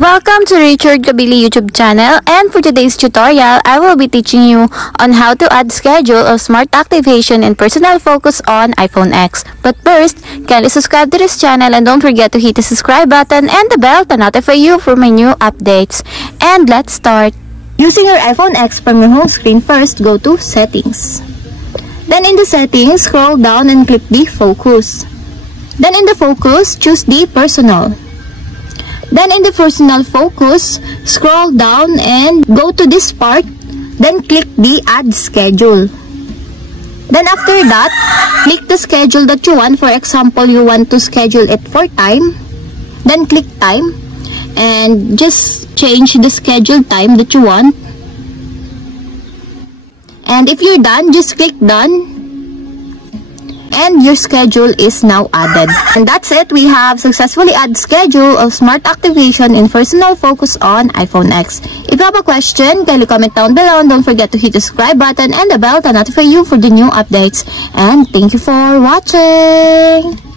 Welcome to Richard Kabili YouTube channel, and for today's tutorial, I will be teaching you on how to add schedule of smart activation and personal focus on iPhone X. But first, kindly subscribe to this channel and don't forget to hit the subscribe button and the bell to notify you for my new updates. And let's start. Using your iPhone X from your home screen, first go to Settings. Then in the Settings, scroll down and click the Focus. Then in the Focus, choose the Personal. Then in the personal focus, scroll down and go to this part, then click the add schedule. Then after that, click the schedule that you want. For example, you want to schedule it for time, then click time and just change the schedule time that you want. And if you're done, just click done. And your schedule is now added. And that's it. We have successfully added schedule of smart activation and personal focus on iPhone X. If you have a question, kindly comment down below and don't forget to hit the subscribe button and the bell to notify you for the new updates. And thank you for watching.